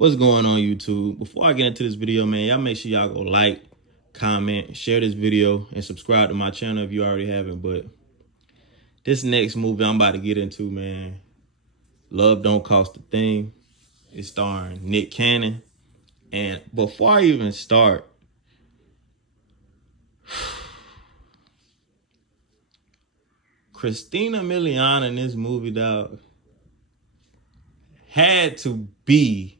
What's going on, YouTube? Before I get into this video, man, y'all make sure y'all go like, comment, share this video, and subscribe to my channel if you already haven't. But this next movie I'm about to get into, man, Love Don't Cost a Thing. It's starring Nick Cannon. And before I even start, Christina Milian in this movie, dog, had to be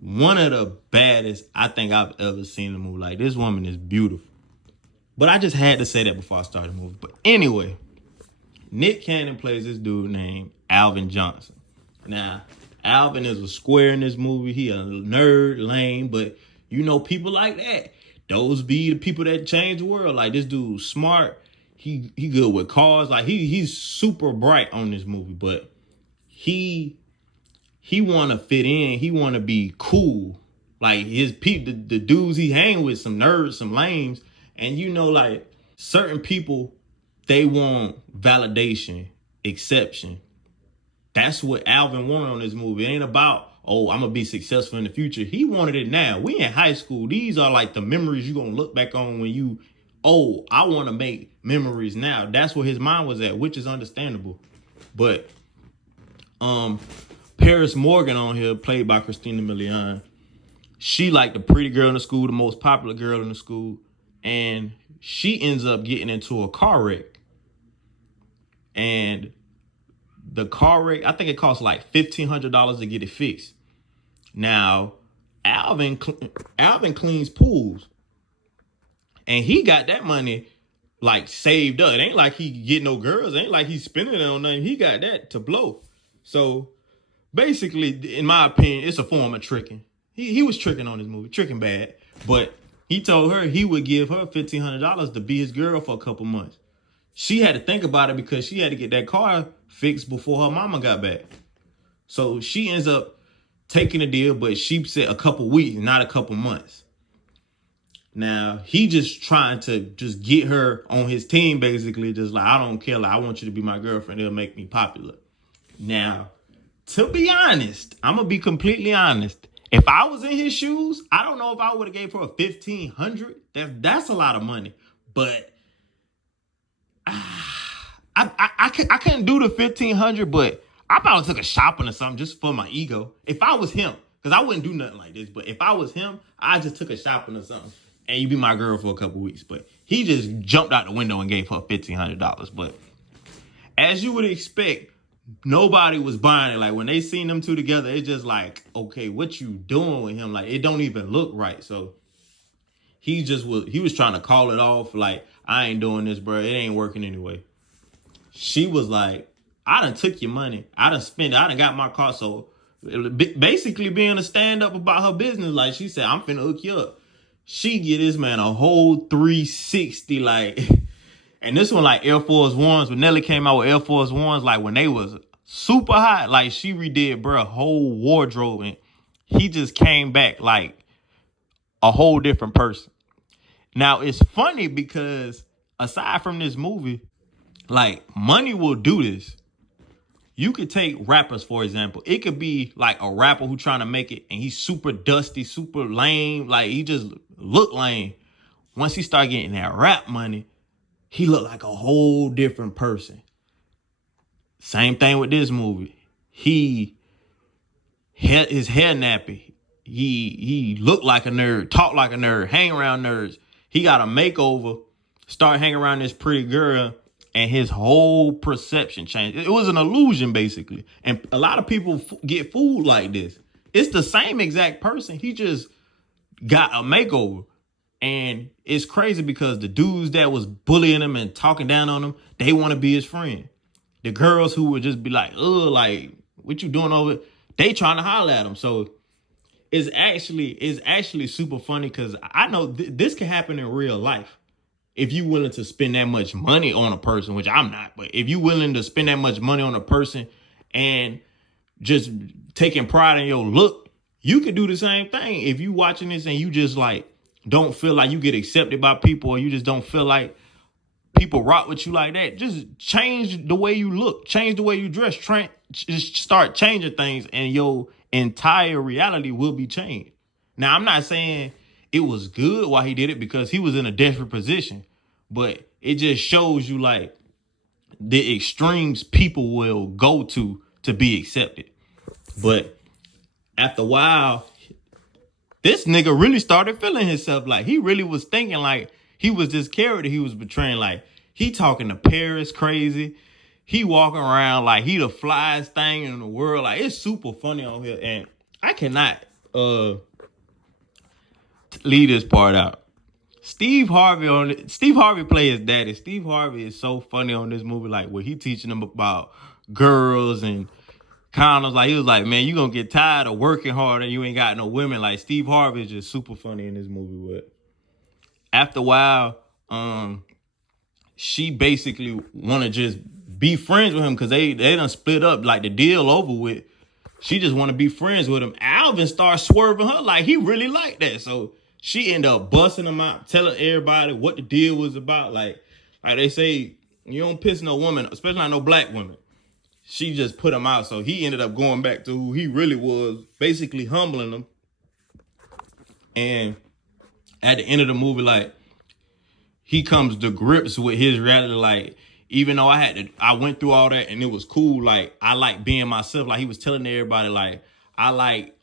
one of the baddest I think I've ever seen in a movie. Like, this woman is beautiful. But I just had to say that before I started the movie. But anyway, Nick Cannon plays this dude named Alvin Johnson. Now, Alvin is a square in this movie. He a nerd, lame, but you know people like that. Those be the people that change the world. Like, this dude's smart. He good with cars. Like, he's super bright on this movie, but he want to fit in. He want to be cool. Like, his people, the dudes he hang with, some nerds, some lames. And you know, like, certain people, they want validation, exception. That's what Alvin wanted on this movie. It ain't about, oh, I'm going to be successful in the future. He wanted it now. We in high school. These are like the memories you're going to look back on when you, oh, I want to make memories now. That's where his mind was at, which is understandable. But Paris Morgan on here, played by Christina Milian, she like the pretty girl in the school, the most popular girl in the school. And she ends up getting into a car wreck. And the car wreck, I think it costs like $1,500 to get it fixed. Now, Alvin cleans pools. And he got that money like saved up. It ain't like he get no girls. It ain't like he's spending it on nothing. He got that to blow. So basically, in my opinion, it's a form of tricking. He was tricking on this movie, tricking bad. But he told her he would give her $1,500 to be his girl for a couple months. She had to think about it because she had to get that car fixed before her mama got back. So she ends up taking the deal, but she said a couple weeks, not a couple months. Now, he just trying to just get her on his team, basically. Just like, I don't care. Like, I want you to be my girlfriend. It'll make me popular. Now, to be honest, I'm going to be completely honest. If I was in his shoes, I don't know if I would have gave her a $1,500. That's a lot of money. But I couldn't do the $1,500, but I probably took a shopping or something just for my ego. If I was him, because I wouldn't do nothing like this, but if I was him, I just took a shopping or something. And you be my girl for a couple weeks. But he just jumped out the window and gave her $1,500. But as you would expect, nobody was buying it. Like, when they seen them two together, it's just like, okay, what you doing with him? Like, it don't even look right. So he was trying to call it off. Like, I ain't doing this, bro. It ain't working anyway. She was like, I done took your money. I done spent it. I done got my car. So basically being a stand up about her business. Like, she said, I'm finna hook you up. She get this man a whole 360, like, and this one like Air Force Ones. When Nelly came out with Air Force Ones, like when they was super hot, like she redid bro whole wardrobe, and he just came back like a whole different person. Now, it's funny because aside from this movie, like, money will do this. You could take rappers, for example. It could be like a rapper who trying to make it and he's super dusty, super lame. Like, he just look lame. Once he start getting that rap money, he look like a whole different person. Same thing with this movie. His hair nappy. He look like a nerd, talk like a nerd, hang around nerds. He got a makeover, start hanging around this pretty girl, and his whole perception changed. It was an illusion, basically. And a lot of people get fooled like this. It's the same exact person. He just got a makeover. And it's crazy because the dudes that was bullying him and talking down on him, they want to be his friend. The girls who would just be like, ugh, like, what you doing over? They trying to holler at him. So it's actually super funny because I know this can happen in real life. If you willing to spend that much money on a person, which I'm not, but if you willing to spend that much money on a person and just taking pride in your look, you could do the same thing. If you watching this and you just like don't feel like you get accepted by people, or you just don't feel like people rock with you like that, just change the way you look, change the way you dress, just start changing things, and your entire reality will be changed. Now, I'm not saying it was good why he did it because he was in a desperate position, but it just shows you like the extremes people will go to be accepted. But after a while, this nigga really started feeling himself. Like he really was thinking like he was this character he was portraying. Like he talking to Paris crazy. He walking around like he the flyest thing in the world. Like it's super funny on here. And I cannot leave this part out. Steve Harvey play his daddy. Steve Harvey is so funny on this movie. Like when he teaching them about girls and condoms. Like he was like, man, you gonna get tired of working hard and you ain't got no women. Like Steve Harvey is just super funny in this movie. But after a while, she basically want to just be friends with him because they done split up. Like the deal over with. She just want to be friends with him. Alvin starts swerving her like he really liked that. So she ended up busting him out, telling everybody what the deal was about. Like they say, you don't piss no woman, especially not no black woman. She just put him out. So he ended up going back to who he really was, basically humbling him. And at the end of the movie, like, he comes to grips with his reality. Like, even though I went through all that and it was cool. Like, I like being myself. Like, he was telling everybody, like, I like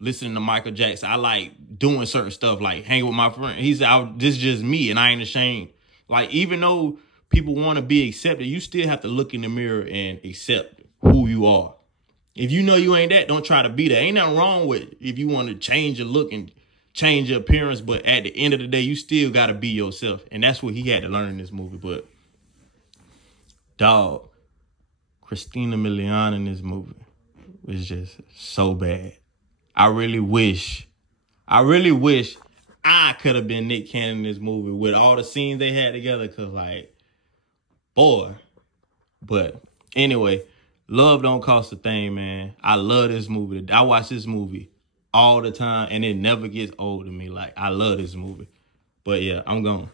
listening to Michael Jackson. I like doing certain stuff, like hanging with my friend. He said, this is just me and I ain't ashamed. Like, even though people want to be accepted, you still have to look in the mirror and accept who you are. If you know you ain't that, don't try to be that. Ain't nothing wrong with if you want to change your look and change your appearance, but at the end of the day, you still got to be yourself. And that's what he had to learn in this movie. But, dog, Christina Milian in this movie was just so bad. I really wish I could have been Nick Cannon in this movie with all the scenes they had together. Cause like, boy. But anyway, love don't cost a thing, man. I love this movie. I watch this movie all the time and it never gets old to me. Like, I love this movie. But yeah, I'm gone.